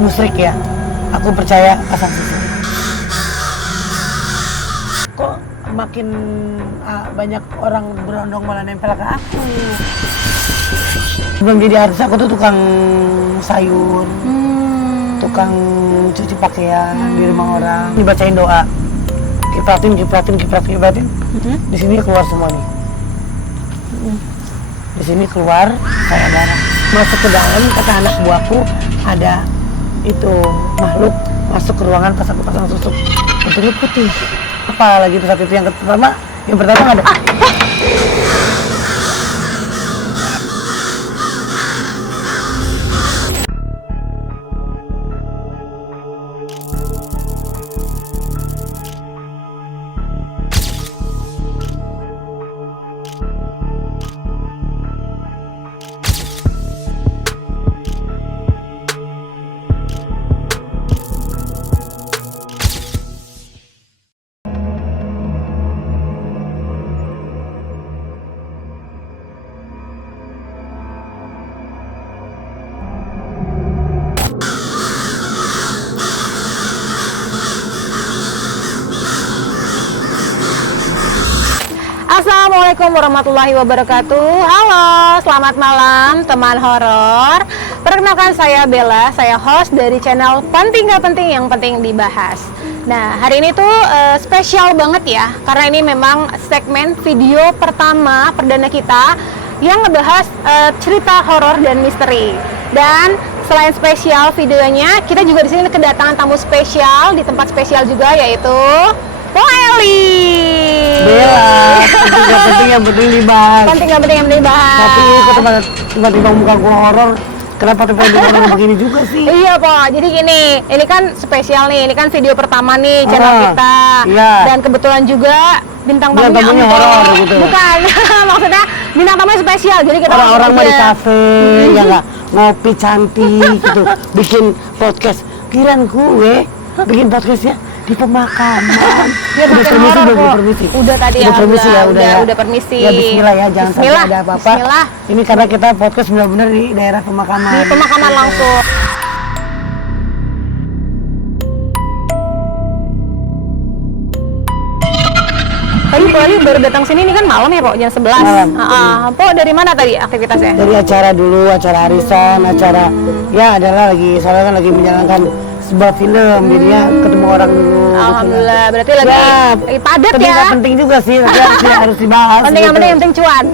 musyrik ya. Aku percaya asal sisi. Kok makin banyak orang berondong malah nempel ke aku. Sebelum jadi artis aku tuh tukang sayur, tukang cuci pakaian di rumah orang. Dibacain doa, kipratin. Di sini keluar semua nih. Di sini keluar kayak darah. Masuk ke dalam, kata anak buahku ada itu makhluk masuk ke ruangan pas aku pasang susuk. Bentuknya putih. Apa lagi itu saat itu yang pertama ada. Assalamualaikum warahmatullahi wabarakatuh. Halo, selamat malam teman horor. Perkenalkan saya Bella, saya host dari channel Penting Gak Penting Yang Penting Dibahas. Nah, hari ini tuh spesial banget ya, karena ini memang segmen video pertama perdana kita yang ngebahas cerita horor dan misteri. Dan selain spesial videonya, kita juga di sini kedatangan tamu spesial di tempat spesial juga, yaitu Po Eli. Bella, penting yang penting dibahas. Penting gak penting yang penting dibahas. Tapi kok tiba-tiba muka gua horor, kenapa tiba-tiba horor begini juga sih? Iya Po, jadi gini, ini kan spesial nih, ini kan video pertama nih channel kita. Iya. Dan kebetulan juga bintang tamunya tamunya empuk. horor gitu. Bukan, maksudnya bintang tamunya spesial, jadi kita Orang-orang mau di aja. kafe, ya nggak, ngopi cantik gitu, bikin podcast. Kirain gue bikin podcastnya di pemakaman. Biar Udah makin permisi, horor, belum Po. permisi. Udah tadi Udah permisi ya, udah permisi. Ya bismillah ya, jangan sampai Bismillah, ada apa-apa. Bismillah. Ini karena kita podcast benar-benar di daerah pemakaman. Di pemakaman langsung. Tadi Po Ali baru datang sini, ini kan malam ya Po, jam 11. Malam. Po dari mana tadi aktivitasnya? Dari acara dulu, acara arisan, acara ya adalah lagi, soalnya kan lagi menjalankan sebuah film, jadinya ketemu orang dulu. Alhamdullah, berarti Gitu. lagi padat Tapi ya. nggak penting juga sih, tapi harus dibahas. Penting yang gitu. penting cuan.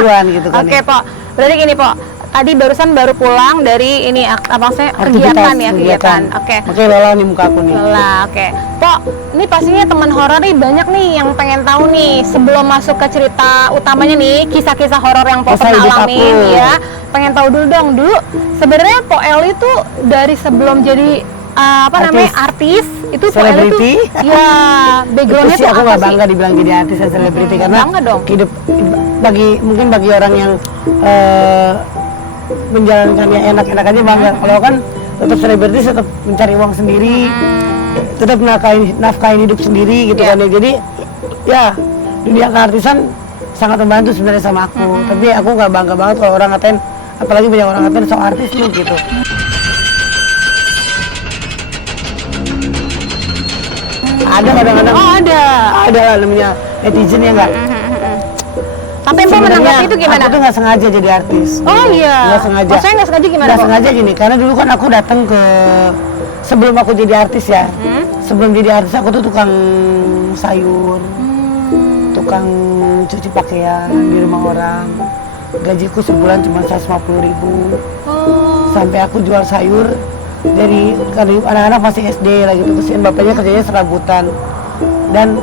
Cuan gitu kan. Oke Po, berarti gini Po, tadi barusan baru pulang dari ini apa sih kegiatan ya, kegiatan. Oke. Oke, Lola nih muka aku nih. Lah, oke. Po, ini pastinya teman horor nih banyak nih yang pengen tahu nih sebelum masuk ke cerita utamanya nih, kisah-kisah horor yang Po Kisah pernah hidup alamin aku. ya. Pengen tahu dulu dong, dulu sebenarnya Po Eli itu dari sebelum jadi artis itu Po Eli tuh Selebriti. ya backgroundnya Itu sih tuh aku apa nggak sih? bangga dibilang jadi artis dan selebriti karena Bangga dong. hidup mungkin bagi orang yang menjalankannya enak-enak aja bangga. Kalau kan tetap selebriti, tetap mencari uang sendiri, tetap nafkahin hidup sendiri gitu kan ya. Jadi ya dunia keartisan sangat membantu sebenarnya sama aku. Tapi aku nggak bangga banget kalau orang ngatain, apalagi banyak orang ngatain sok artis lu gitu. Ada kadang-kadang. Oh, ada. Ada lah namanya netizen ya nggak. Tapi Po menanggapi itu gimana? Aku tuh nggak sengaja jadi artis. Oh iya. Nggak sengaja. Maksudnya nggak sengaja gimana Nggak Po? sengaja gini, karena dulu kan aku datang ke sebelum aku jadi artis ya. Sebelum jadi artis aku tuh tukang sayur, tukang cuci pakaian di rumah orang. Gajiku sebulan cuma 150.000. Sampai aku jual sayur dari anak-anak masih SD lagi tuh, kesian bapaknya kerjanya serabutan dan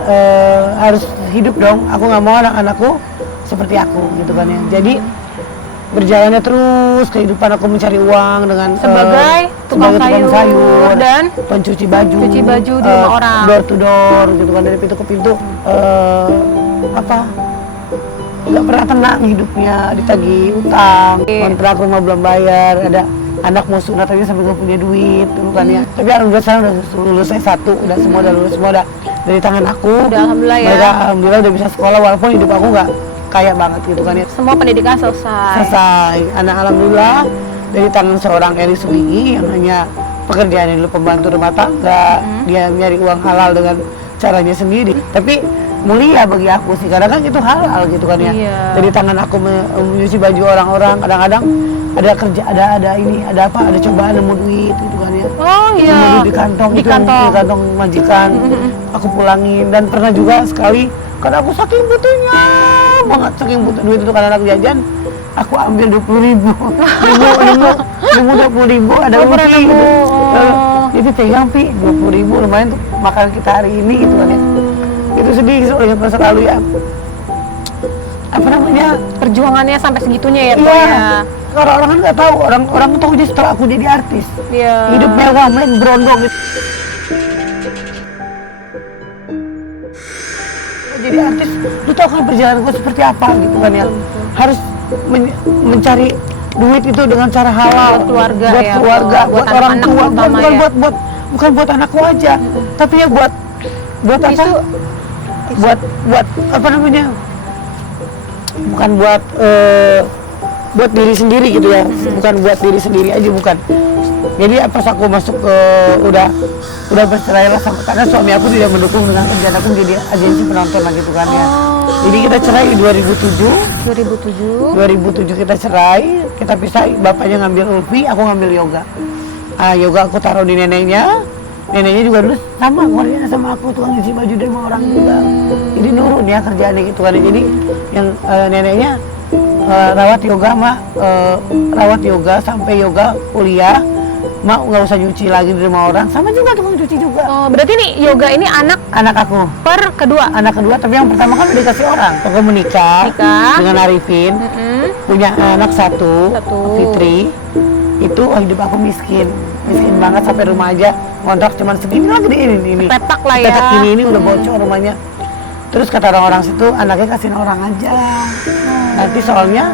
harus hidup dong. Aku nggak mau anak-anakku seperti aku gitu kan ya. Jadi berjalannya terus kehidupan aku mencari uang dengan Sebagai tukang sayur dan pencuci baju, cuci baju di rumah orang, door to door gitu kan, dari pintu ke pintu. Nggak pernah tenang hidupnya, ditagih utang, kontrak rumah belum bayar, ada anak mau sunat aja sampai nggak punya duit gitu kan ya. Tapi alhamdulillah sekarang udah lulus S1, udah semua udah lulus, semua udah dari tangan aku. Udah alhamdulillah ya. Mereka alhamdulillah udah bisa sekolah walaupun hidup aku nggak kaya banget gitu kan ya. Semua pendidikan selesai. Selesai. Anak alhamdulillah dari tangan seorang Eli Sugigi yang hanya pekerjaannya dulu pembantu rumah tangga, dia nyari uang halal dengan caranya sendiri. Tapi mulia bagi aku sih, karena kan itu halal gitu kan ya. Iya. Dari tangan aku menyuci baju orang-orang, kadang-kadang ada kerja, ada ini, ada apa, ada cobaan nemu duit gitu kan ya. Oh iya. Nemu duit di kantong, Di itu, kantong. di kantong majikan. Aku pulangin, dan pernah juga sekali karena aku saking butuhnya banget, saking butuh duit itu karena anak jajan, aku ambil 20.000. nemu 20.000 ada Oh, pernah upi nemu. gitu. Oh. Jadi pegang pi 20.000 lumayan tuh makan kita hari ini gitu kan ya. Itu sedih soalnya masa lalu ya. Apa namanya? Perjuangannya sampai segitunya ya, Iya. pokoknya. Orang-orang kan nggak tahu, orang tahu aja setelah aku jadi artis. Iya. Hidup mewah, main berondong gitu. Jadi artis, lu tahu kan perjalanan gue seperti apa gitu kan ya. Harus mencari duit itu dengan cara halal. Buat keluarga buat ya, keluarga, buat buat orang anak-anak tua, terutama bukan ya. bukan buat anakku aja, tapi ya buat apa? Buat apa namanya? Bukan buat diri sendiri gitu ya, bukan buat diri sendiri aja, bukan. Jadi pas aku masuk ke udah bercerai lah sama, karena suami aku tidak mendukung dengan kerjaan aku jadi agensi penonton lah gitu kan ya. Jadi kita cerai di 2007. 2007 kita cerai, kita pisah, bapaknya ngambil Ulfi, aku ngambil yoga. Yoga aku taruh di neneknya juga dulu sama keluarganya sama aku, tukang cuci baju dan sama orang juga. Jadi nurun ya kerjaannya gitu kan. Jadi yang neneknya rawat yoga sampai yoga kuliah, mak nggak usah nyuci lagi di rumah orang, sama juga tukang cuci juga. Oh, berarti nih yoga ini anak Aku kedua. anak kedua, tapi yang pertama kan udah dikasih orang. Aku menikah dengan Arifin, punya anak satu. Fitri. Itu hidup aku miskin banget, sampai rumah aja kontrak cuman segini lah, gede ini Petak lah ya. petak ini udah bocor rumahnya. Terus kata orang-orang situ, anaknya kasihin orang aja, nanti soalnya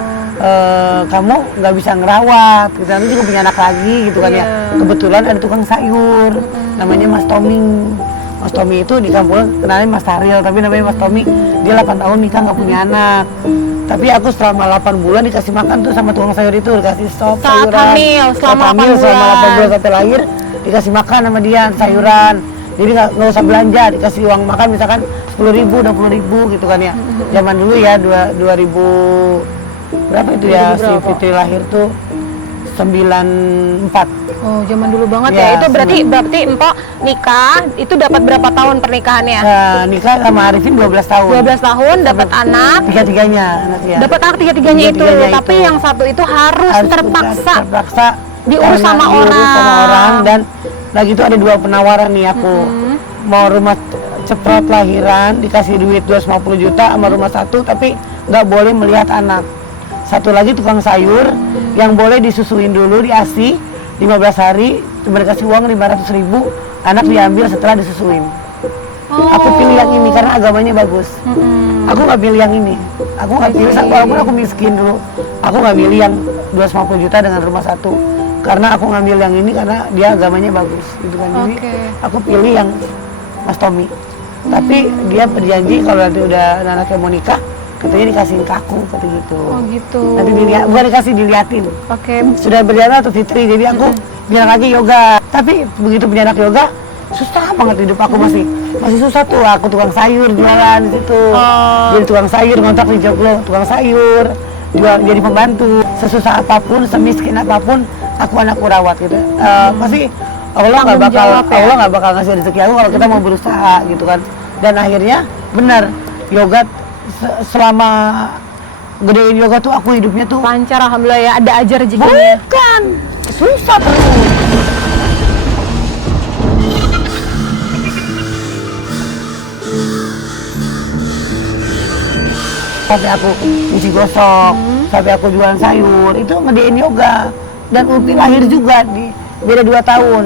kamu nggak bisa ngerawat, kita nanti juga punya anak lagi gitu kan ya. Kebetulan ada tukang sayur namanya Mas Tommy. Mas Tommy itu di kampung kenalnya Mas Taril, tapi namanya Mas Tommy. Dia 8 tahun nikah nggak punya anak, tapi aku selama 8 bulan dikasih makan tuh sama tukang sayur itu, dikasih sop Saat sayuran. hamil, selama 8 selama 8 bulan. bulan sampai lahir dikasih makan sama dia sayuran. Jadi nggak usah belanja, dikasih uang makan misalkan 10.000, 20.000 gitu kan ya. Zaman dulu ya 2000 berapa itu ya, si Fitri lahir tuh 94. Oh, zaman dulu banget Ya, ya. Itu berarti Empok nikah itu dapat berapa tahun pernikahannya? Nikah sama Arifin 12 tahun. 12 tahun dapat anak. Tiga-tiganya anaknya. Dapat anak tiga-tiganya itu, Tiga-tiganya tapi itu. yang satu itu harus terpaksa diurus karena sama diurus sama orang. orang. Dan lagi itu ada 2 penawaran nih aku. Mau rumah ceprot lahiran dikasih duit 250 juta sama rumah satu, tapi nggak boleh melihat anak. Satu lagi tukang sayur yang boleh disusuin dulu di ASI 15 hari, cuma dikasih uang 500.000, anak diambil setelah disusuin. Aku pilih yang ini karena agamanya bagus. Aku nggak pilih yang ini. Aku nggak pilih, walaupun aku miskin dulu, aku nggak pilih yang 250 juta dengan rumah satu, karena aku ngambil yang ini karena dia agamanya bagus gitu kan. Jadi aku pilih yang Mas Tommy. Tapi dia berjanji kalau nanti udah anaknya mau nikah, katanya dikasihin ke aku, kata gitu. Oh gitu. Nanti dilihat, bukan dikasih, diliatin. Oke. Sudah berjalan atau Fitri, jadi aku bilang lagi yoga. Tapi begitu punya anak yoga, susah banget hidup aku, masih susah tuh. Aku tukang sayur jualan di situ. Jadi tukang sayur, ngontrak di Joglo, tukang sayur, jual, jadi pembantu. Sesusah apapun, semiskin apapun, aku rawat gitu. Pasti Allah nggak bakal ngasih rezeki aku kalau kita mau berusaha gitu kan. Dan akhirnya benar, yoga selama gedein yoga tuh aku hidupnya tuh Lancar alhamdulillah ya, ada aja rezekinya. bukan susah terus. Sampai aku cuci gosok, sampai aku jualan sayur, itu ngedein yoga. Dan Ulfi lahir juga di beda 2 tahun.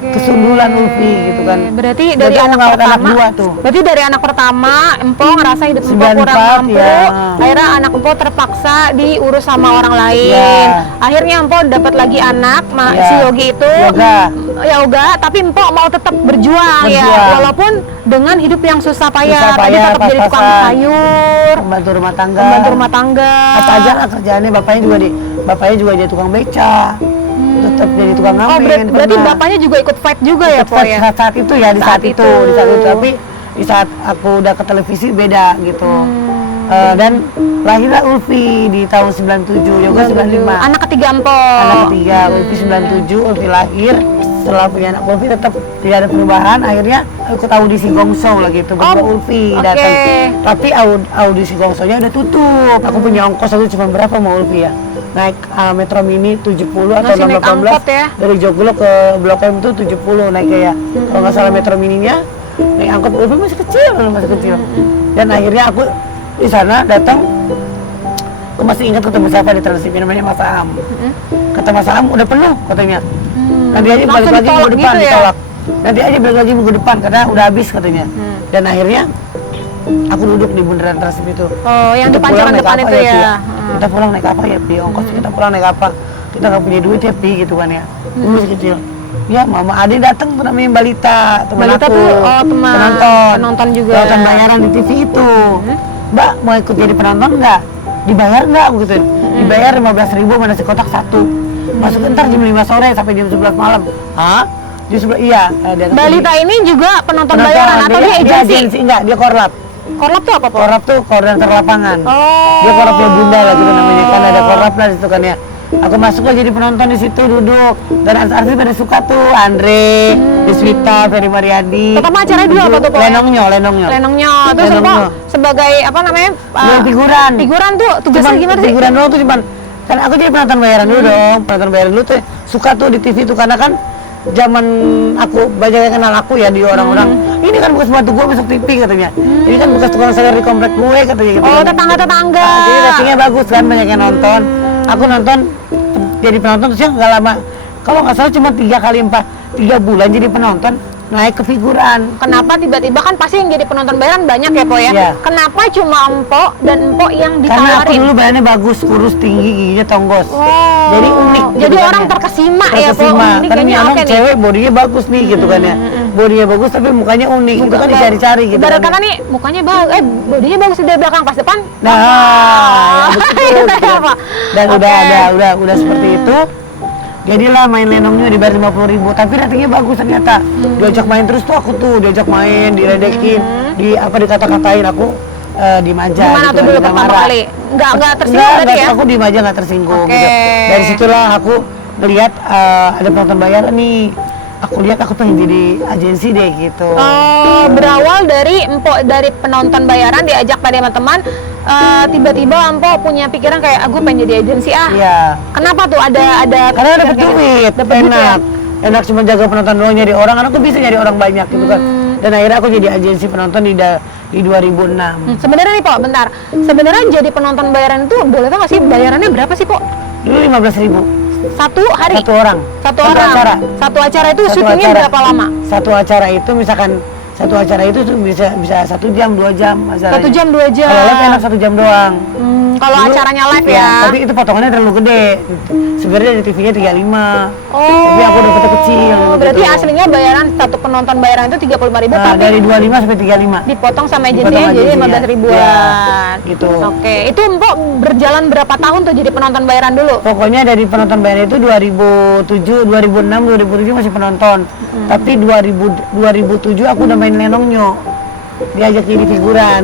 Kesundulan Ulfi gitu kan. Berarti dari anak pertama, dua tuh. berarti dari anak pertama Empok ngerasa hidup Empok 94, kurang mampu, ya. akhirnya anak Empok terpaksa diurus sama orang lain. Ya. Akhirnya Empok dapat lagi anak, Ya. si Yogi itu yoga, tapi Empok mau tetap berjuang ya, walaupun dengan hidup yang susah payah. Tadi tetap jadi tukang sayur, pembantu rumah tangga. Apa Apa aja lah kerjaannya, bapaknya juga dia tukang beca. tetap jadi tukang Oh, ngamen. berarti pernah. bapaknya juga ikut fight juga ya, Ikut Po ya? saat itu ya, di saat itu. Tapi di saat aku udah ke televisi beda gitu. Dan lahirlah Ulfi di tahun 97, Yoga 95. Anak ketiga Empo. Anak ketiga, Ulfi 97, Ulfi lahir. Setelah punya anak Ulfi tetap tidak ada perubahan, akhirnya ikut audisi Gongso lah gitu, berdua Ulfi oke. datang. Tapi audisi Gongsonya udah tutup. Aku punya ongkos itu cuma berapa mau Ulfi ya? Naik Metro Mini 70 atau Masih naik 18 angkot ya? dari Joglo ke Blok M itu 70 naik kayak kalau nggak salah Metro Mininya naik angkot. Ulfi masih kecil. Dan akhirnya aku di sana datang, aku masih ingat ketemu siapa di Trans TV namanya Mas Am. Kata Mas Am udah penuh katanya. Nanti aja balik lagi minggu depan gitu ya? ditolak. Nanti aja balik lagi minggu depan karena udah habis katanya. Dan akhirnya aku duduk di bundaran Trans TV itu. Oh, yang Kita depan pulang jalan naik depan apa itu ya? Pi? Kita pulang naik apa ya Pi? Ongkos kita pulang naik apa? Kita nggak punya duit ya Pi gitu kan ya. Dulu masih kecil. Ya Mama Ade datang tuh namanya Balita, teman Balita aku. tuh, oh, teman. Penonton juga. Penonton bayaran di TV itu. Mbak mau ikut jadi penonton nggak? Dibayar nggak? Aku gituin. Dibayar 15.000 sama nasi kotak satu. Masuk ntar jam 5 sore sampai jam 11 malam. Hah? Jam 11, iya. Balita ini juga penonton bayaran atau dia agensi? Enggak, dia korlap. Korlap tuh apa, Po? Korlap tuh koordinator lapangan. Oh. Dia korlapnya Bunda lah gitu namanya. Kan ada korlap lah situ kan ya. Aku masuk lah jadi penonton di situ duduk. Dan artis pada suka tuh Andre, Deswita, Ferry Mariadi. Pertama acaranya dulu apa tuh, Po? Lenongnya. Lenongnya. Terus Po Lenongnya. sebagai apa namanya? Dia figuran. Figuran tuh tugasnya gimana sih? Figuran doang tuh cuman kan aku jadi penonton bayaran dulu dong. Penonton bayaran dulu tuh suka tuh di TV tuh karena kan zaman aku banyak yang kenal aku ya di orang-orang. Ini kan bekas bantu gue masuk TV katanya. Ini kan bekas tukang sayur di komplek gue katanya gitu. Oh, kan. tetangga-tetangga. Jadi ratingnya bagus kan, banyak yang nonton. Aku nonton jadi penonton terus ya nggak lama. Kalau nggak salah cuma 3 bulan jadi penonton naik ke figuran. Kenapa tiba-tiba kan pasti yang jadi penonton bayaran banyak ya, Po ya? Iya. Kenapa cuma Empo dan Empo yang Karena aku ditawarin? dulu badannya bagus, kurus, tinggi, giginya tonggos. Wow. Jadi unik. Jadi gitu kan orang ya. terkesima ya, Po. Terkesima. Oh, ini Kan kayaknya memang oke nih. cewek bodinya bagus nih gitu kan ya. Bodinya bagus tapi mukanya unik. Itu kan dicari-cari gitu. Ibarat kan kata ya. nih mukanya bagus, bodinya bagus dari belakang pas depan. Nah, ya betul. Itu gitu. apa? Dan Oke. udah seperti itu. Jadilah main lenongnya dibayar 50.000, tapi ratingnya bagus ternyata. Diajak main terus tuh aku tuh, diajak main, diledekin, dikata-katain aku di maja. Gimana gitu tuh kan, dulu kita pertama marah. kali? Nggak tersinggung berarti ya? Aku di maja nggak tersinggung Oke. gitu. Dari situlah aku ngelihat ada penonton bayaran nih. Aku lihat aku pengen jadi agensi deh gitu. Oh, berawal dari Empo dari penonton bayaran diajak tadi sama teman, tiba-tiba Empo punya pikiran kayak aku pengen jadi agensi ah. Iya. Kenapa tuh ada Karena pikiran dapat kayak duit, gitu? Dapet duit ya? enak. Enak cuma jaga penonton doang nyari orang, kan aku bisa nyari orang banyak gitu kan. Dan akhirnya aku jadi agensi penonton di 2006. Sebenarnya nih, Po, bentar. Sebenarnya jadi penonton bayaran itu boleh tau nggak sih bayarannya berapa sih, Po? Dulu 15.000 Satu hari? satu orang. Satu orang? acara. Satu acara itu Satu syutingnya acara. berapa lama? Satu acara itu misalkan satu acara itu tuh bisa 1 jam 2 jam acaranya. 1 jam 2 jam. Kalau live enak 1 jam doang. Kalau Dulu- acaranya live iya, ya. Tapi itu potongannya terlalu gede. Sebenarnya di TV-nya 35. Oh. Tapi aku dapetnya kecil. Berarti gitu. aslinya bayaran satu penonton bayaran itu 35.000 Nah, tapi dari 25 sampai 35. dipotong sama Dipotong agensinya jadi agensinya. 15 ribuan. Ya, gitu. Oke, itu Empok berjalan berapa tahun tuh jadi penonton bayaran dulu? Pokoknya dari penonton bayaran itu 2007, 2006, 2007 masih penonton. Tapi 2007 aku udah main lenongnya. Diajak jadi figuran,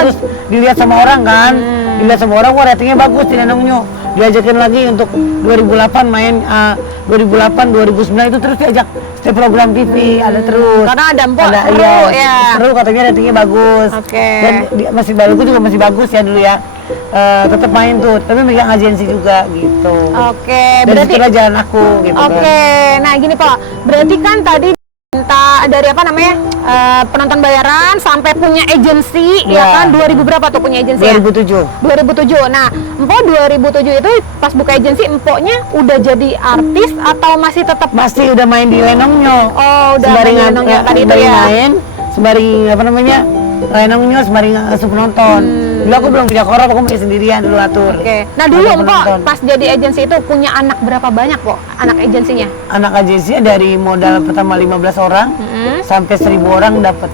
terus dilihat sama orang kan. Dilihat sama orang, wah ratingnya bagus di lenongnya. Diajakin lagi untuk 2008 main 2008, 2009 itu terus diajak setiap program TV ada terus. Karena ada Empok Ada, seru iya, ya. seru katanya ratingnya bagus. Oke. Dan masih baruku juga masih bagus ya dulu ya. Tetap main tuh, tapi megang agensi juga gitu. Oke, Dan berarti situlah jalan aku gitu Oke, kan. nah gini Pak, berarti kan tadi minta dari apa namanya penonton bayaran sampai punya agensi ya Ya. kan 2000 berapa tuh punya agensi? 2007. 2007. Nah, Empo 2007 itu pas buka agensi Empoknya udah jadi artis atau masih tetap Masih udah main di lenongnya. Oh, udah Sembari main di lenongnya tadi itu sembari ya. main, sembari apa namanya? Lenongnya sembari ngasuh penonton. Dulu aku belum punya korop, aku main sendirian dulu atur. Oke. Nah, dulu Ada Empo penonton. pas jadi agensi itu punya anak berapa banyak kok anak agensinya? Anak agensinya dari modal pertama 15 orang sampai 1.000 orang dapat.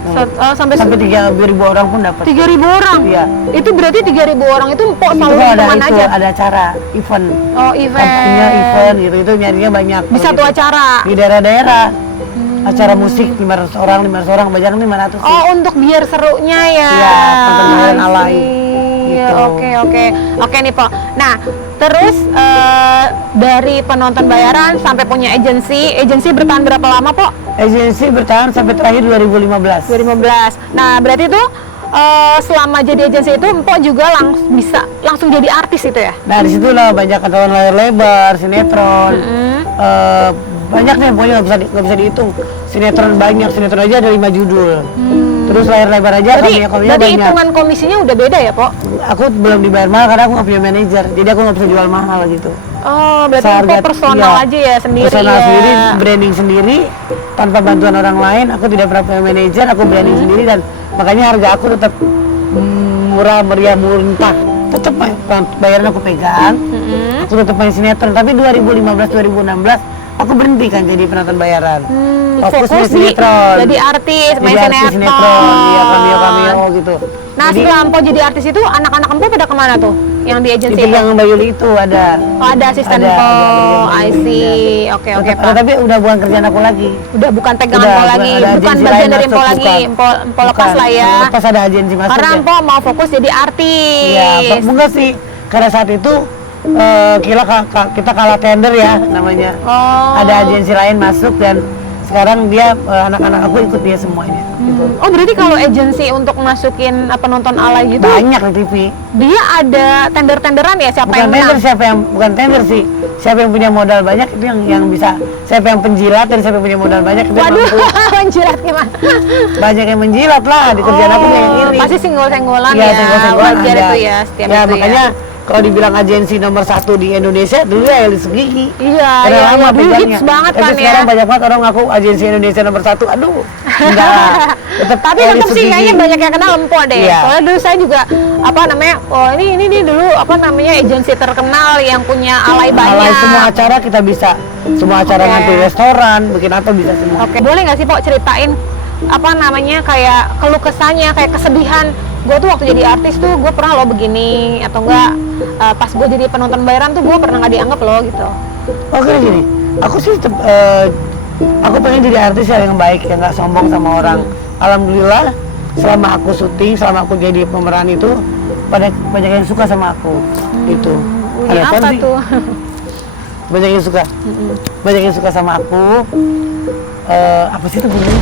Sampai sampai 3.000 orang pun dapat. 3.000 orang? Iya. Itu berarti 3.000 orang itu empok Itu selalu kalau ada kemana itu aja? ada acara event. Oh, event. Kampanye event gitu itu nyarinya banyak. Di satu gitu. acara? Di daerah-daerah. Acara musik 500 orang banyak 500 sih. Oh, untuk biar serunya ya? Iya, penonton I alay. see. Gitu. Oke nih Po. Nah, terus dari penonton bayaran sampai punya agensi bertahan berapa lama Po? Agensi bertahan sampai terakhir 2015. 2015. Nah, berarti itu selama jadi agensi itu Empok juga bisa langsung jadi artis itu ya? Nah, di situ lah banyak tontonan layar lebar, sinetron. Banyak deh, pokoknya nggak bisa dihitung. Sinetron banyak, sinetron aja ada 5 judul. Terus layar lebar aja Berarti banyak. hitungan komisinya udah beda ya, Po? Aku belum dibayar mahal karena aku nggak punya manajer, jadi aku nggak bisa jual mahal gitu. Oh, berarti Seharga- Empok personal iya, aja ya, sendiri personal ya? sendiri, branding sendiri, tanpa bantuan orang lain. Aku tidak pernah punya manajer, aku branding sendiri dan makanya harga aku tetap murah meriah muntah. Tetap bayaran aku pegang, aku tetap main sinetron. Tapi 2015-2016 aku berhenti kan jadi penonton bayaran. Fokus main di jadi artis, main jadi artis sinetron. iya cameo gitu. Nah, Jadi, setelah Empok jadi artis itu, anak-anak Empok pada kemana tuh? Yang di agensi itu? dipegang Mbak Yuli itu ada. Oh, ada asisten Ada, Empok. ada, I see. Oke, Tetap Pak. ada, tapi udah bukan kerjaan aku lagi. Udah bukan pegangan Udah, Empok lagi, ada bukan agensi bagian lain dari Empok masuk, lagi. bukan. Empok lepas lah ya. Lepas ada agensi masuk Karena ya. Empok mau fokus jadi artis. Iya, enggak sih. Karena saat itu kita kalah tender ya namanya. Oh. Ada agensi lain masuk dan sekarang dia anak-anak aku ikut dia semuanya. Gitu. Oh, berarti kalau agensi untuk masukin penonton alay gitu, Banyak di TV. dia ada tender-tenderan ya, siapa Bukan yang tender, menang? bukan tender sih. Siapa yang punya modal banyak itu yang bisa. Siapa yang penjilat dan siapa yang punya modal banyak itu yang Waduh, mampu. menjilat gimana? Banyak yang menjilat lah di kerjaan aku yang iri. Pasti senggol-senggolan Iya, ya, senggol-senggolan wajar ada. itu ya, setiap ya, itu makanya ya. kalau dibilang agensi nomor 1 di Indonesia dulu ya Elis Gigi. Iya, Karena iya, lama iya, dulu pegangnya. hits banget Tapi kan sekarang ya. banyak banget orang ngaku agensi Indonesia nomor 1. Aduh, enggak. Tapi Elis tetap sih Gigi. kayaknya banyak yang kenal Empok deh. Iya. Soalnya dulu saya juga ini dulu agensi terkenal yang punya alay banyak. Alay semua acara kita bisa. Semua acara Oke. nanti restoran, bikin apa bisa semua. Oke, boleh nggak sih Pok ceritain kayak keluh kesahnya, kayak kesedihan gue tuh waktu jadi artis tuh gue pernah lo begini, atau enggak pas gue jadi penonton bayaran tuh gue pernah nggak dianggap lo gitu. Oke gini, aku sih aku pengen jadi artis yang baik, yang nggak sombong sama orang. Alhamdulillah selama aku syuting, selama aku jadi pemeran itu banyak yang suka sama aku. Itu. Bunyi Ada apa sih? tuh? Banyak yang suka. Banyak yang suka sama aku. Apa sih itu bunyinya?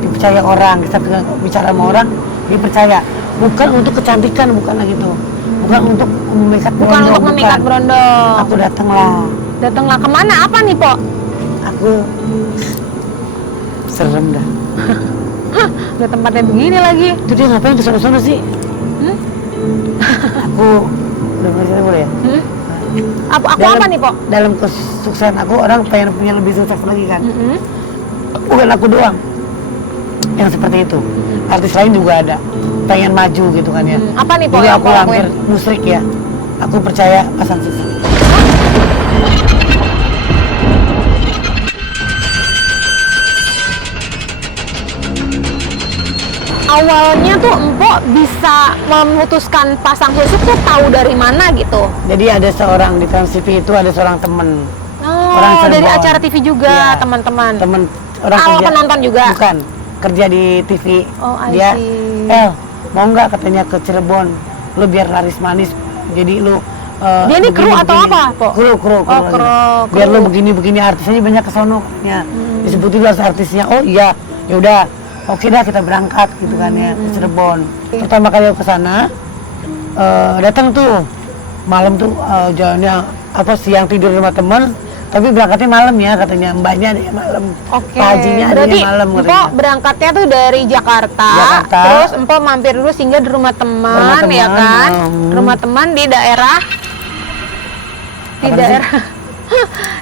Dipercaya orang, kita bicara sama orang, dia percaya. Bukan untuk kecantikan, bukan lagi tuh. Bukan untuk memikat Bukan berondong, untuk memikat berondong. Aku datanglah. Datanglah kemana? Apa nih Pok? Aku serem dah. Udah tempatnya begini lagi. Itu dia ngapain ke sana-sana sih? Aku udah ngerti boleh ya? Aku apa nih Pok? Dalam kesuksesan aku orang pengen punya lebih sukses lagi kan. Bukan aku doang yang seperti itu. Artis lain juga ada pengen maju gitu kan ya. Apa nih Pok Jadi yang aku Pok hampir lakuin? musrik ya. Aku percaya pasang sukses. Awalnya tuh Empok bisa memutuskan pasang susuk tuh tahu dari mana gitu? Jadi ada seorang di Trans TV itu ada seorang temen. Oh, Orang dari Cirebon. acara TV juga Iya. teman-teman. Temen orang Awal penonton juga? Bukan, kerja di TV. Oh, I Dia see. mau nggak katanya ke Cirebon, lu biar laris manis, jadi lu Dia ini kru atau apa, Po? Kru Oh, kru. biar lu begini artisnya banyak ke sono katanya. Disebutin harus artisnya. Oh iya, ya udah, oke dah kita berangkat gitu kan ya ke Cirebon. Pertama kali aku ke sana, datang tuh malam tuh jalannya siang tidur di rumah teman, tapi berangkatnya malam ya katanya, mbaknya ada yang malam, Oke. Pak Hajinya ada Berarti yang malam Empok katanya. berangkatnya tuh dari Jakarta, Jakarta. terus Empok mampir dulu singgah di rumah teman, Rumah ya teman, kan? Rumah teman di daerah Apa sih?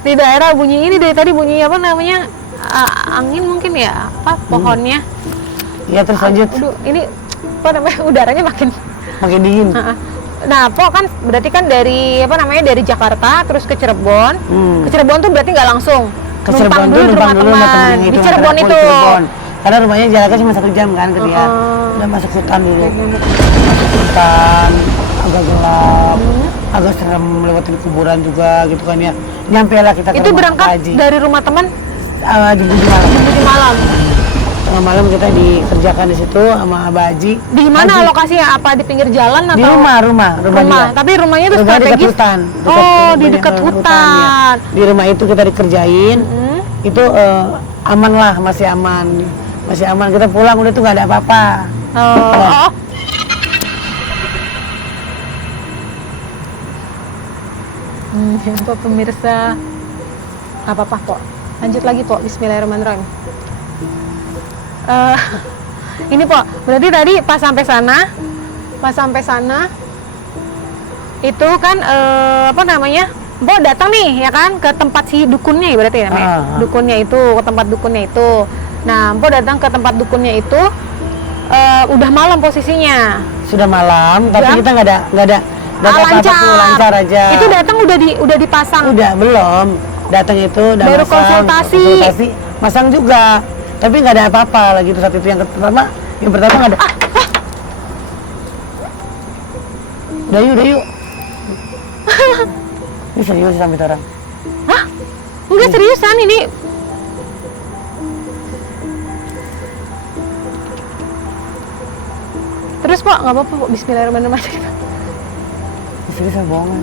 di daerah bunyi ini dari tadi bunyi apa namanya? Angin mungkin ya, apa pohonnya? Ya terus lanjut, Aduh, ini apa namanya? Udaranya makin makin dingin. Nah, Po kan berarti kan dari apa namanya dari Jakarta terus ke Cirebon. Ke Cirebon tuh berarti nggak langsung. Ke Cirebon tuh numpang dulu sama teman. temen Di itu, Cirebon anak aku itu. di Cirebon. Karena rumahnya jaraknya cuma 1 jam kan ke dia. Udah masuk hutan dulu. Masuk hutan, agak gelap, agak serem, lewatin kuburan juga gitu kan ya. Nyampe lah kita ke Itu rumah berangkat Haji. dari rumah teman Jam 7 malam. jam 7 malam. Tengah malam kita dikerjakan di situ sama Abah Haji. Di mana Haji. lokasinya? Apa di pinggir jalan atau Di rumah juga. Tapi rumahnya itu Rumahnya dekat strategis. hutan. Oh, di banyak dekat ya. hutan. Di rumah itu kita dikerjain. Itu aman lah, masih aman. Masih aman, kita pulang udah tuh nggak ada apa-apa. Oh. Untuk pemirsa apa-apa kok. Lanjut lagi Po, bismillahirrahmanirrahim. Ini Po, berarti tadi pas sampai sana itu kan apa namanya? Po datang nih ya kan ke tempat si dukunnya berarti ya namanya. Dukunnya itu, ke tempat dukunnya itu. Nah, Po datang ke tempat dukunnya itu udah malam posisinya. Sudah malam, tapi kita nggak ada lancar aja. Itu datang udah dipasang. Udah belum. Datang itu udah baru masang, konsultasi, masang juga. Tapi nggak ada apa-apa lagi itu saat itu yang pertama nggak ada. Udah yuk. Ini serius sampai orang. Hah? Enggak seriusan ini. Terus Po, nggak apa-apa Po, bismillahirrahmanirrahim. Serius bohongan.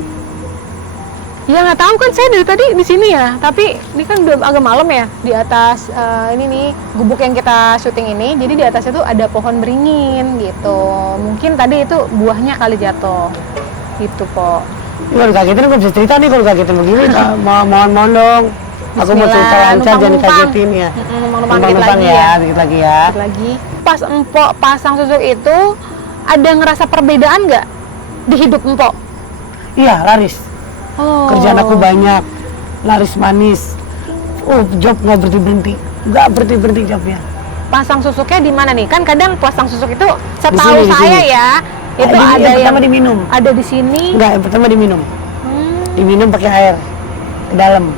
Ya nggak tahu kan, saya dari tadi di sini ya. Tapi ini kan udah agak malam ya. Di atas ini nih gubuk yang kita syuting ini. Jadi di atasnya tuh ada pohon beringin gitu. Mungkin tadi itu buahnya kali jatuh. Gitu Po. Ini kalau kagetin aku bisa cerita nih, kalau kagetin begini mohon dong. Aku mau cerita lancar, jangan kagetin ya. Numpang dikit lagi ya. Dikit lagi ya. Dikit lagi. Pas Empok pasang susuk itu, ada ngerasa perbedaan nggak di hidup Empok? Iya, laris. Oh. Kerjaan aku banyak, laris manis. Job nggak berhenti jobnya. Pasang susuknya di mana nih? Kan kadang pasang susuk itu setahu Di sini. saya ya, itu ada yang pertama diminum. ada di sini. Enggak, yang pertama diminum. Diminum pakai air ke dalam.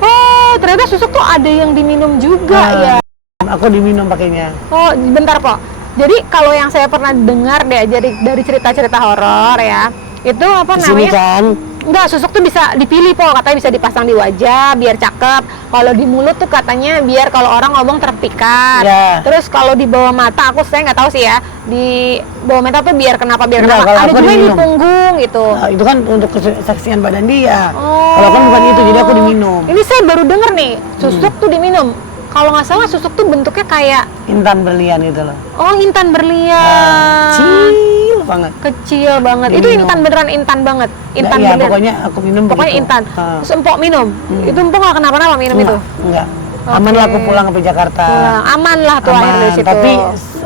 Oh, ternyata susuk tuh ada yang diminum juga ya. Aku diminum pakainya. Oh, bentar Po. Jadi kalau yang saya pernah dengar deh dari cerita-cerita horor ya, itu apa Di sini namanya? kan. Enggak, susuk tuh bisa dipilih Po, katanya bisa dipasang di wajah biar cakep. Kalau di mulut tuh katanya biar kalau orang ngomong terpikat. Ya. Terus kalau di bawah mata, saya nggak tahu sih ya. Di bawah mata tuh biar kenapa. Enggak, kalau Ada aku juga yang di diminum. punggung gitu. Nah, itu kan untuk kesaksian badan dia. Oh. Kalau kan bukan itu, jadi aku diminum. Ini saya baru denger nih, susuk tuh diminum. Kalau nggak salah susuk tuh bentuknya kayak Intan berlian gitu loh. intan berlian. Kecil banget. Kecil banget. Itu Diminum. intan beneran intan banget. Intan Iya, beneran. pokoknya aku minum Pokoknya begitu. intan. Terus Empok minum. Itu Empok nggak kenapa-napa minum itu. Enggak. Aman lah aku pulang ke Jakarta. Pulang. Aman lah tuh akhir dari situ. Tapi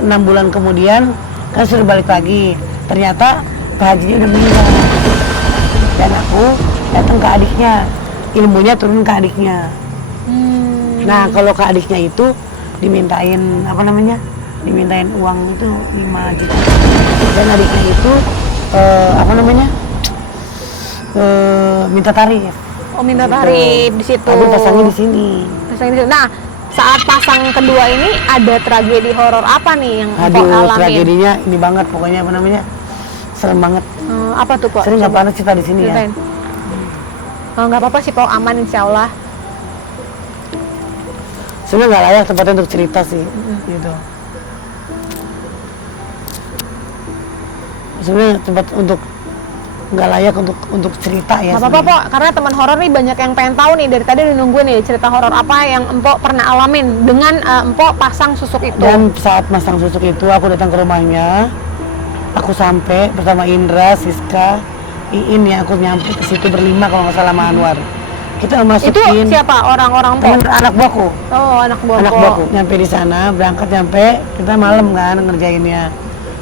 6 bulan kemudian kan sudah balik lagi. Ternyata Pak Hajinya udah meninggal. Dan aku datang ke adiknya. Ilmunya turun ke adiknya. Nah, kalau ke adiknya itu dimintain dimintain uang itu 5 juta. Dan adiknya itu minta tarif. Oh, minta tarif di situ. Aku pasangnya di sini. Pasang di situ. Nah, saat pasang kedua ini ada tragedi horor apa nih yang Empok Aduh, alamin? tragedinya ini banget pokoknya serem banget. Apa tuh Pok? Sering nggak pernah cerita di sini Ceritain. ya. Nggak apa-apa sih Pok, aman insya Allah. Sebenarnya nggak layak tempatnya untuk cerita sih, gitu. Sebenarnya tempat untuk nggak layak untuk cerita ya. Nggak apa-apa Pok, karena teman horor nih banyak yang pengen tahu nih, dari tadi udah nungguin nih cerita horor apa yang Empok pernah alamin dengan Empok pasang susuk itu. Dan saat masang susuk itu aku datang ke rumahnya, aku sampai bersama Indra, Siska, Iin ya, aku nyampe ke situ berlima kalau nggak salah sama Anwar. Kita masukin. Itu siapa? Orang-orang Empok? Anak buahku. Oh, anak buah Anak Empok. buahku nyampe di sana, berangkat nyampe, kita malam kan ngerjainnya.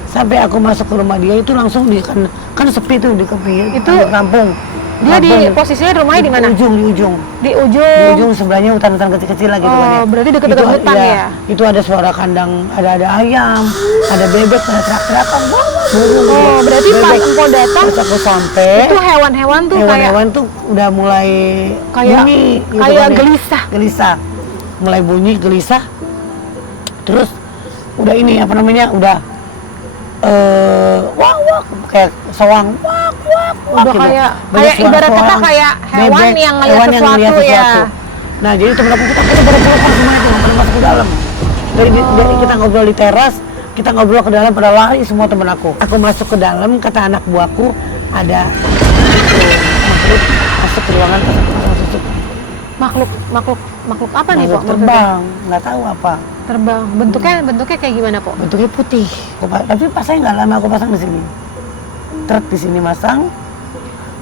Sampai aku masuk ke rumah dia itu langsung kan sepi tuh di Itu kampung. Dia di posisinya rumahnya di mana? Di ujung. Di Di ujung. ujung sebelahnya hutan-hutan kecil-kecil lah gitu kan ya. Oh, berarti dekat-dekat Itu, hutan ya? Itu ada suara kandang, ada ayam, ada bebek, ada teriak-teriakan, burung. Oh, berarti pas bebek. Empo datang Pas aku sampai, itu hewan-hewan tuh hewan-hewan tuh udah mulai kayak bunyi, gitu kayak kan ya. gelisah. Mulai bunyi, gelisah. Terus udah ini apa namanya, udah wak wak kayak soang wak wak wak Udah gitu. kayak Banyak ibarat kata soang, kayak hewan bebek, yang ngeliat hewan yang ngeliat sesuatu ya. Nah jadi temen aku kita pada keluar semua itu, pada masuk ke dalam. Dari kita ngobrol di teras, kita ngobrol ke dalam, pada lari semua temen aku. Aku masuk ke dalam, kata anak buahku ada makhluk masuk ke ruangan, pasang susuk. Makhluk apa nih, Makhluk Pok? terbang, nggak tahu apa. Terbang. Bentuknya kayak gimana, Pok? Bentuknya putih. Tapi pasangnya nggak lama, aku pasang di sini. Truk di sini masang.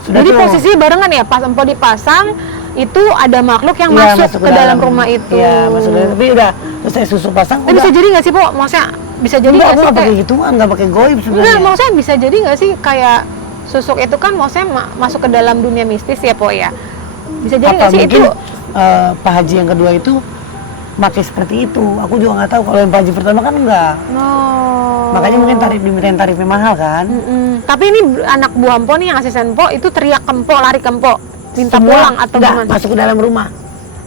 Sudah Jadi tuh. posisi barengan ya, pas Empo dipasang itu ada makhluk yang Iya, masuk ke dalam rumah itu. Iya, masuk dalam. Tapi udah terus saya susu pasang. Tapi bisa jadi nggak sih, Pok? Maksudnya bisa jadi Enggak, nggak aku sih nggak pakai kayak gituan, nggak pakai goib Enggak, sebenarnya. maksudnya bisa jadi nggak sih kayak susuk itu kan maksudnya masuk ke dalam dunia mistis ya, Pok ya? Bisa jadi Apa nggak sih mungkin itu? Pak Haji yang kedua itu pakai seperti itu. Aku juga nggak tahu. Kalau yang Pak Haji pertama kan enggak. No. Makanya mungkin dimintain tarifnya mahal kan. Tapi ini anak buah Empo nih yang asisten Empo itu teriak ke Empo, lari ke Empo, minta Semua pulang atau enggak, gimana? masuk ke dalam rumah.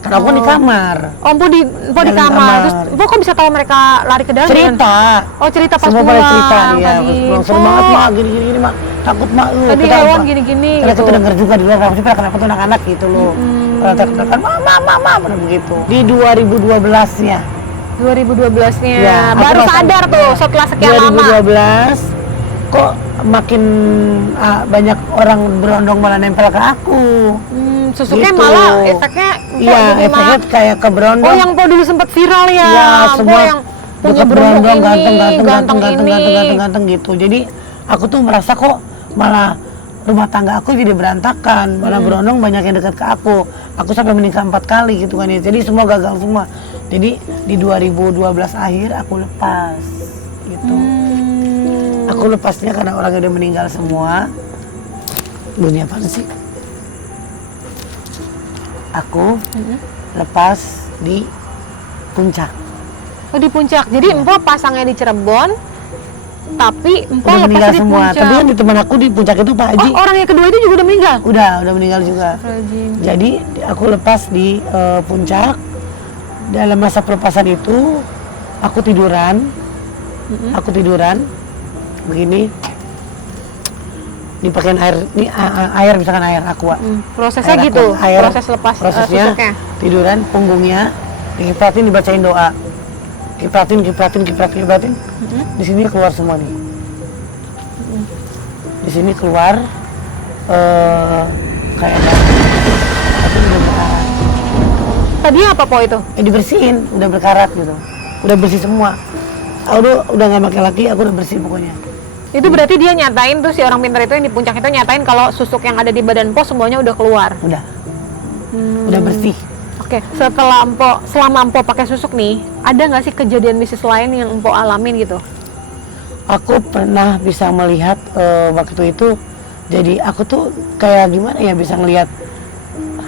Karena aku di kamar. Oh, Empo di Dalam kamar. kamar. Terus Empo kok bisa tahu mereka lari ke dalam? Cerita. Oh, cerita pas Semua pulang. pada cerita dia. Tadi. Pas pulang seru banget mak, gini mak. Takut mak. Tadi kita hewan apa? gini-gini Karena gitu. kita dengar juga di luar pasti pada kenapa tuh anak-anak gitu loh. Kalau teriak-teriakan mama pada begitu. Di 2012-nya. 2012-nya. Ya, aku Baru pasang- sadar tuh setelah sekian lama. 2012 kok makin banyak orang berondong malah nempel ke aku. Susuknya Gitu. malah efeknya Empo Iya, jadi efeknya kayak ke berondong. Oh, yang Empo dulu sempat viral ya. Iya, Empo semua yang punya dekat berondong ini, ganteng ganteng ini. gitu. Jadi aku tuh merasa kok malah rumah tangga aku jadi berantakan, malah berondong banyak yang dekat ke aku. Aku sampai menikah 4 kali gitu kan ya. Jadi semua gagal semua. Jadi di 2012 akhir aku lepas gitu. Aku lepasnya karena orangnya udah meninggal semua. Bunyi apa sih? Aku lepas di puncak. Oh, di puncak. Jadi Empo pasangnya di Cirebon, tapi Empo Udah meninggal lepasnya di semua. puncak. Tapi kan di teman aku di puncak itu Pak Haji. Oh, orang yang kedua itu juga udah meninggal? Udah meninggal juga. Rajin. Jadi aku lepas di puncak. Dalam masa pelepasan itu aku tiduran. Aku tiduran begini. Dipakein air, ini air misalkan air aqua. Prosesnya Air gitu, aqua, air, proses lepas prosesnya susuknya. tiduran, punggungnya dikipratin, dibacain doa. Kipratin. Di sini keluar semua nih. Di sini keluar kayak ada tapi udah berkarat. Tadinya apa Po itu? Dibersihin, udah berkarat gitu. Udah bersih semua. Udah nggak pakai lagi, aku udah bersih pokoknya. Itu berarti dia nyatain tuh si orang pintar itu yang di puncak itu nyatain kalau susuk yang ada di badan Empo semuanya udah keluar. Udah bersih. Oke, selama Empo pakai susuk nih, ada nggak sih kejadian mistis lain yang Empo alamin gitu? Aku pernah bisa melihat waktu itu, jadi aku tuh kayak gimana ya bisa ngelihat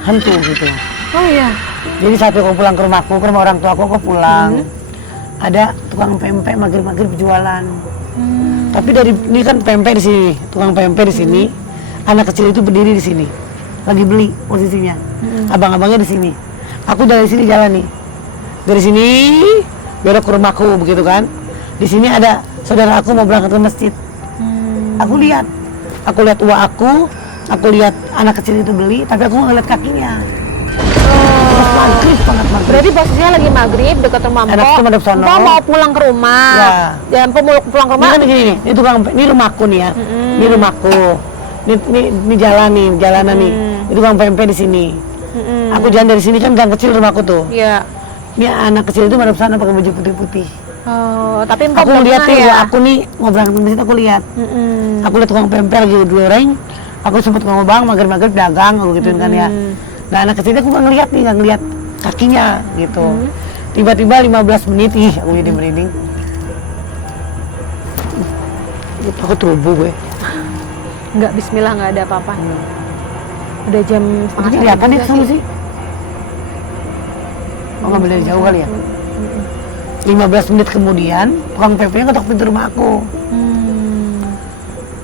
hantu gitu. Oh iya. Jadi saat aku pulang ke rumahku, ke rumah orang tua aku pulang, ada tukang pempek maghrib jualan. Tapi dari ini kan pempek di sini, tukang pempek di sini, anak kecil itu berdiri di sini, lagi beli posisinya, abang-abangnya di sini. Aku dari sini jalan nih, dari sini belok ke rumahku begitu kan. Di sini ada saudara aku mau berangkat ke masjid. Aku lihat uang aku lihat anak kecil itu beli, tapi aku nggak lihat kakinya. Terus maghrib banget maghrib. Berarti posisinya lagi maghrib dekat rumah Anak itu madep sono. Empo mau pulang ke rumah. Ya. Dan Empo mau pulang ke Ini rumah. kan gini nih, ini rumahku nih ya. Ini rumahku. Ini jalan nih, jalanan nih. Itu tukang pempek di sini. Aku jalan dari sini kan gang kecil rumahku tuh. Iya. Ini anak kecil itu madep sana pakai baju putih-putih. Oh, tapi Empo Aku belum lihat pernah nih, ya. aku nih mau berangkat ke masjid aku lihat. Aku lihat tukang pempek lagi goreng. Aku sempat ngomong bang, maghrib dagang, aku gituin kan ya. Nah anak kecilnya aku nggak ngeliat kakinya gitu. Tiba-tiba 15 menit, aku jadi merinding. Aku tubuh gue. Enggak, bismillah, nggak ada apa-apa. Udah jam Itu setengah kelihatan juga itu sama sih. Oh, ngambil dari jauh kali ya. 15 menit kemudian tukang pempeknya ketok pintu rumah aku.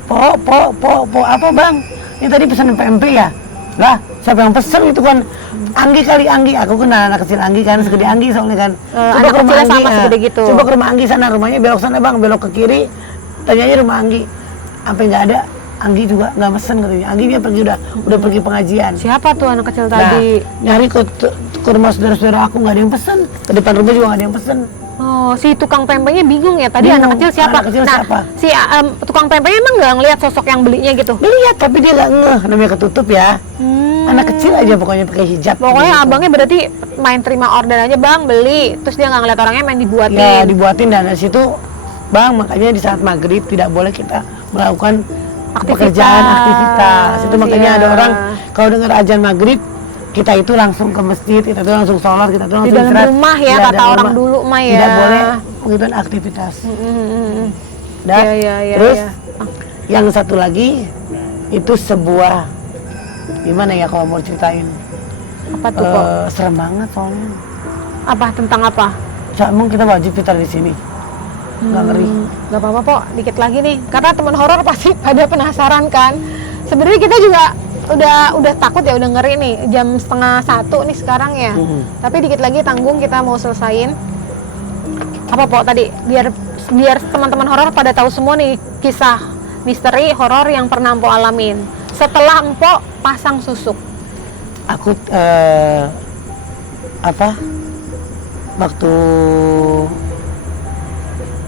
Po, apa bang? Ini tadi pesan pempek ya? Lah, siapa yang pesen itu kan? Anggi kali Anggi, aku kenal anak kecil Anggi kan, segede Anggi soalnya kan. Anak kecilnya sama segede gitu. Coba ke rumah Anggi sana, rumahnya belok sana bang, belok ke kiri. Tanya aja rumah Anggi. Sampai nggak ada, Anggi juga nggak pesen katanya. Anggi dia pergi udah pergi pengajian. Siapa tuh anak kecil Nah, tadi? nyari ke rumah saudara-saudara aku nggak ada yang pesen. Ke depan rumah juga nggak ada yang pesen. Oh, si tukang pempeknya bingung ya. Tadi Bingung, anak kecil siapa? anak kecil siapa? Si tukang pempeknya emang nggak ngelihat sosok yang belinya gitu? Lihat tapi dia nggak ngeh, namanya ketutup ya. Anak kecil aja pokoknya pakai hijab. Pokoknya gitu. abangnya berarti main terima order aja bang, beli. Terus dia nggak ngeliat orangnya main dibuatin. Ya dibuatin dan dari situ bang, makanya di saat maghrib tidak boleh kita melakukan pekerjaan aktivitas. Itu makanya Iya. ada orang kalau dengar azan maghrib kita itu langsung ke masjid, kita itu langsung sholat, kita itu langsung Di dalam istirahat. rumah ya, Di kata dalam orang rumah. dulu mah ya. Tidak boleh melakukan aktivitas. Dan Iya, terus iya. yang satu lagi itu sebuah gimana ya kalau mau ceritain. Apa tuh kok? Serem banget soalnya. Apa tentang apa? Emang kita wajib putar di sini. Nggak ngeri. Gak apa-apa kok, dikit lagi nih. Karena teman horor pasti pada penasaran kan. Sebenarnya kita juga udah takut ya, udah ngeri nih. Jam 12:30 nih sekarang ya. Tapi dikit lagi tanggung kita mau selesain. Apa Pok tadi? Biar teman-teman horor pada tahu semua nih kisah misteri horor yang pernah Empok alamin. Setelah Empok pasang susuk. Aku waktu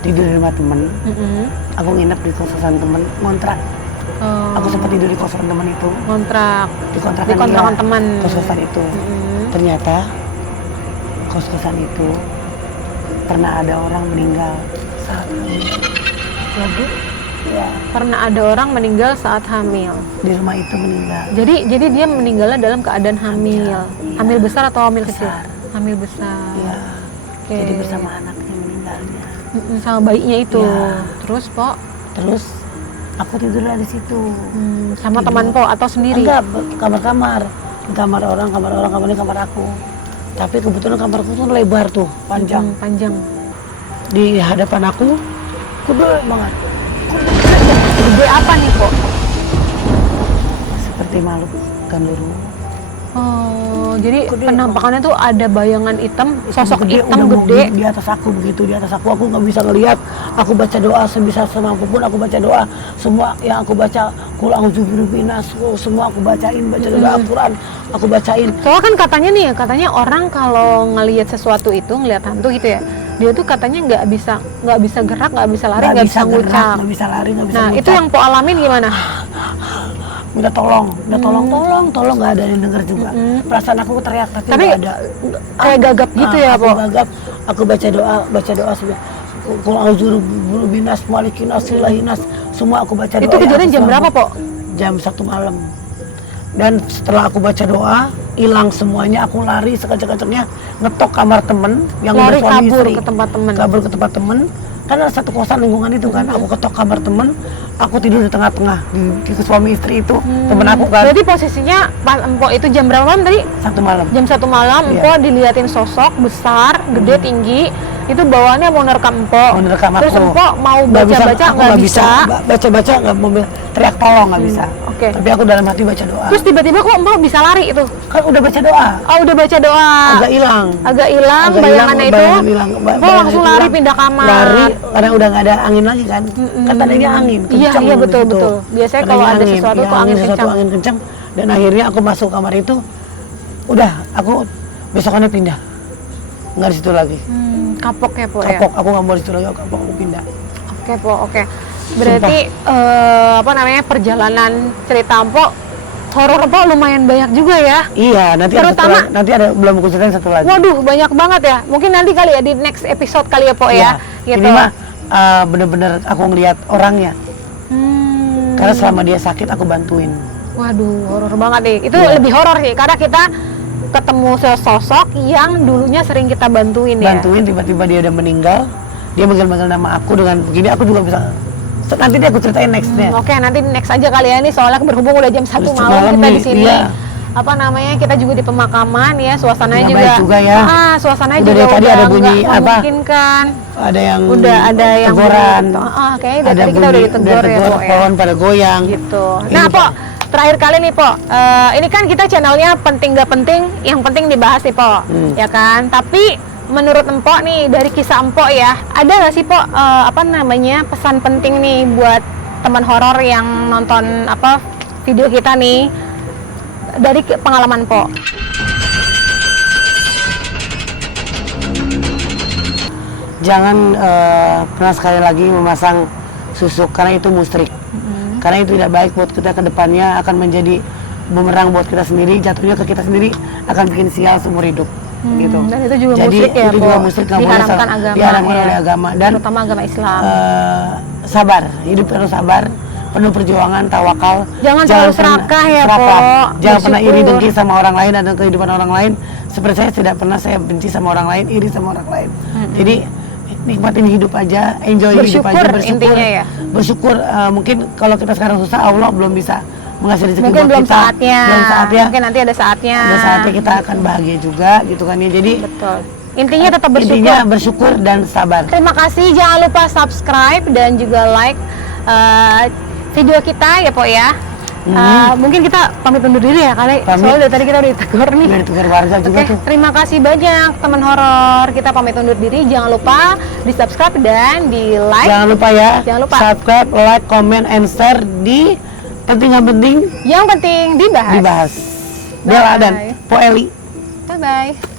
tidur di rumah temen, aku nginep di kosan temen, ngontrak. Aku sempat tidur di kosan temen itu, Kontrak di kontrakan di kontrakan dia, teman. kos-kosan itu. Ternyata kos-kosan itu pernah ada orang meninggal saat hamil. Waduh, Ya, pernah ada orang meninggal saat hamil. di rumah itu meninggal. Jadi dia meninggalnya dalam keadaan hamil. Hamil besar atau hamil kecil? Besar. Hamil besar. Ya, Oke. jadi bersama anaknya meninggalnya. Sama bayinya itu. Ya. Terus Pok, Terus aku tidurlah di situ. sama teman Pok atau sendiri? Enggak, kamar-kamar. Kamar orang, kamarnya kamar aku. Tapi kebetulan kamarku tuh lebar tuh, panjang. Panjang. Di hadapan aku, gede banget. Gede apa nih Pok? Seperti makhluk ganduru. Oh, jadi Gede penampakannya tuh ada bayangan hitam, sosok hitam udah gede. di atas aku begitu, di atas aku nggak bisa ngelihat. Aku baca doa sebisa semampu pun aku baca doa. Semua yang aku baca, qul a'udzu birabbin nas, semua aku bacain, baca doa Al-Qur'an, aku bacain. Soalnya kan katanya nih, katanya orang kalau ngelihat sesuatu itu, ngelihat hantu gitu ya, dia tuh katanya nggak bisa gerak, nggak bisa lari, nggak bisa gerak, ngucap. nggak bisa lari, nggak bisa Nah, ngucap. itu yang Po alamin gimana? minta tolong, nggak ada yang dengar juga. Perasaan aku teriak tapi Tapi nggak ada. kayak gagap gitu ya, aku Po? gagap, aku baca doa sebelum qul a'udzu birabbin nas, malikin nas, ilahin nas, semua aku baca doa. Itu kejadian jam berapa, Po? Jam 1 malam. Dan setelah aku baca doa, hilang semuanya, aku lari sekencang-kencangnya ngetok kamar temen yang Lari udah suami kabur istri. ke tempat temen. Kabur ke tempat temen. Kan ada satu kosan lingkungan itu kan, aku ketok kamar temen, aku tidur di tengah-tengah di suami istri itu, temen aku kan. Berarti posisinya pas Empok itu jam berapa malam tadi? 1 malam. Jam 1 malam, Iya. Empok diliatin sosok besar, gede, tinggi. Itu bawaannya mau nerekam Empok. Mau nerekam Terus aku. Empok mau Nggak bisa, baca-baca aku nggak bisa. baca-baca nggak mau teriak tolong nggak bisa. Oke. Tapi aku dalam hati baca doa. Terus tiba-tiba kok Empok bisa lari itu? Kan udah baca doa, Oh, udah baca doa. agak hilang. Agak hilang Agak bayangannya itu. bayangan hilang. Empok Bayangan langsung itu lari hilang. pindah kamar. Lari karena udah nggak ada angin lagi kan. Kan tadinya angin. Iya, kencang iya, di betul, situ. betul. Biasanya Tadinya kalau ada angin, sesuatu iya, tuh angin kencang. angin kencang. Dan akhirnya aku masuk kamar itu, udah aku besokannya pindah. Nggak di situ lagi. Kapok ya, Po ya? Kapok, aku nggak mau di situ lagi, kapok aku pindah. Oke, Po, oke. Berarti perjalanan cerita Empok horor Empok lumayan banyak juga ya. Iya, nanti Terutama- nanti ada belum aku ceritain satu lagi. Waduh, banyak banget ya. Mungkin nanti kali ya di next episode kali ya, Po ya. Gitu. Ini mah bener-bener aku ngelihat orangnya. Karena selama dia sakit aku bantuin. Waduh, horor banget nih. Itu Iya. lebih horor sih karena kita ketemu sosok yang dulunya sering kita bantuin ya. Bantuin tiba-tiba dia udah meninggal. Dia manggil-manggil nama aku dengan begini, aku juga bisa Nanti deh aku ceritain nextnya. Oke, nanti next aja kali ya nih, soalnya berhubung udah jam 1 Jam malam kita nih, di sini. iya. Apa namanya? Kita juga di pemakaman ya, suasananya Nggak juga. baik juga ya. Suasananya Udah juga dari tadi udah ada bunyi nggak apa? memungkinkan. Ada yang Udah ada yang teguran. kayaknya dari Ada tadi kita udah ditegur ya, tegur, Po ya. pohon pada goyang. Gitu. Ini, Nah, Pak. Po, terakhir kali nih, Po. Ini kan kita channelnya penting gak penting, yang penting dibahas nih, Po. Ya kan? Tapi menurut Empok nih, dari kisah Empok ya, ada nggak sih, Po, apa namanya, pesan penting nih buat teman horor yang nonton apa video kita nih dari pengalaman Po? Jangan pernah sekali lagi memasang susuk karena itu musyrik. Karena itu tidak baik buat kita ke depannya, akan menjadi bumerang buat kita sendiri, jatuhnya ke kita sendiri akan bikin sial seumur hidup. Gitu. Dan itu juga Jadi musyrik ya, itu Po? juga musyrik, nggak boleh Diharamkan agama, diharamkan ya. oleh agama, dan Terutama agama Islam. sabar, hidup harus sabar, penuh perjuangan, tawakal. Jangan terlalu serakah ya, Po. Jangan pernah iri Bersyukur. dengki sama orang lain dan kehidupan orang lain. Seperti saya tidak pernah saya benci sama orang lain, iri sama orang lain. Jadi nikmatin hidup aja, enjoy hidup Bersyukur aja, bersyukur. intinya ya. Bersyukur, mungkin kalau kita sekarang susah, Allah belum bisa mengasih rezeki Mungkin buat belum kita. saatnya. Belum saatnya. Mungkin nanti ada saatnya. Ada saatnya kita akan bahagia juga, gitu kan ya. Jadi Betul. Intinya tetap bersyukur. intinya bersyukur dan sabar. Terima kasih, jangan lupa subscribe dan juga like video kita ya, Po ya. Mungkin kita pamit undur diri ya kali. Pamit. Soalnya dari tadi kita udah ditegur nih. Udah ditegur warga juga Oke, tuh. terima kasih banyak teman horor. Kita pamit undur diri. Jangan lupa di subscribe dan di like. Jangan lupa ya, Jangan lupa. subscribe, like, comment, and share di penting nggak penting Yang penting dibahas. dibahas. Bella dan Bye. Po Eli. Bye bye.